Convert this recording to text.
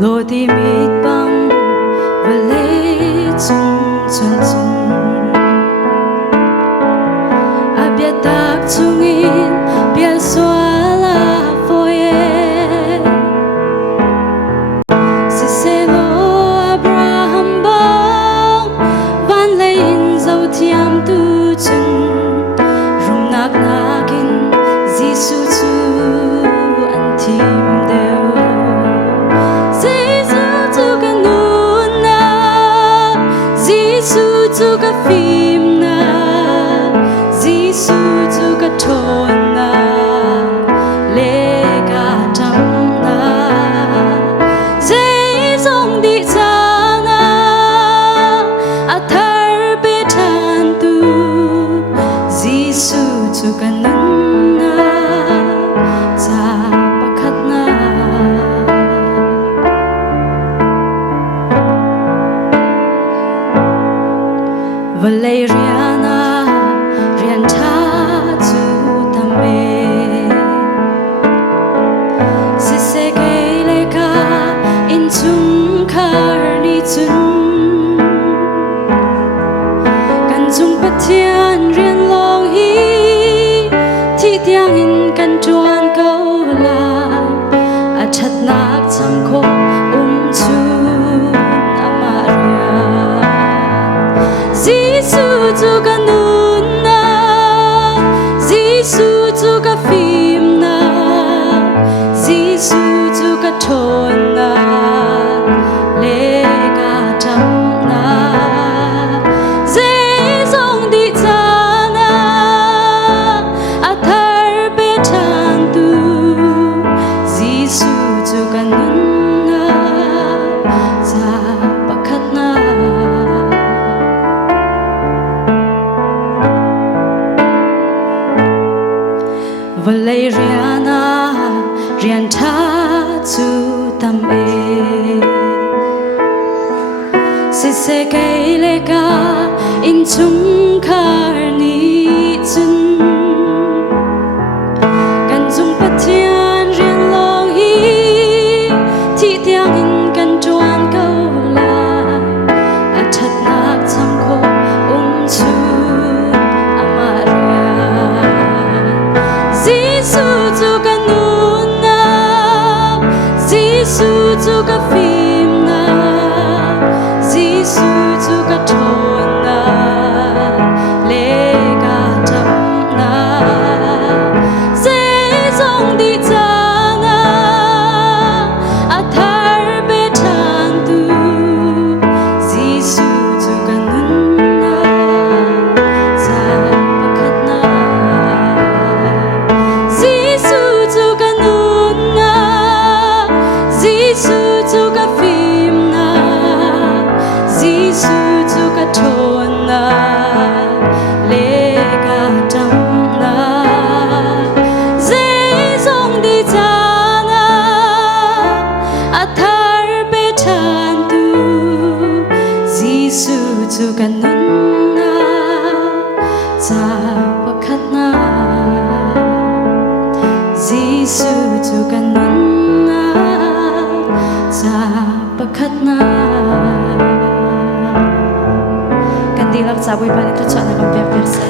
lối đi mịt băng và lấy chung chân chung à biết tác chung in biết xóa là phôi sẽ sẽ lo Abraham băng van lấy in dấu thiam tu chân rung nạc nakin Giêsu chu an tim đều Giêsu chu ka phim na Giêsu chu ka thon na le ka tam na Giêsu đi cha na a thar be than tu Giêsu chu ka nan na cha pakhat na Valeriana rian tha chu tambe se se kele ka in chung khar ni chun kan chung pathian rian long hi thi tiang in kan chuan câu la a that nak chang kho chu Giêsu chu ka nun na Giêsu chu ka phim na Giêsu chu ka thon na le ka tam na Giêsu đi cha na a thar be than tu Giêsu chu ka nun na cha pakhat na Valeriana rian tha chu tam e se se kele ka in chung khar ni chun kan chung pathian rian long hi thi tiang in kan chuan câu la a that nak cham kho chu Giêsu chu ka nun na Giêsu chu ka phim na Giêsu chu ka thon na le ka tam na Giêsu đi cha na a thar be than tu Giêsu chu ka nun na cha pakhat na Giêsu chu ka nun na Giêsu chu ka phim na Giêsu chu ka thon na le ka tam na Giêsu đi cha na a thar be than tu Giêsu chu ka nun na cha pakhat na Giêsu chu ka nun na cha pakhat na kan dilak sa buhay pa nito sa nakapyapyasa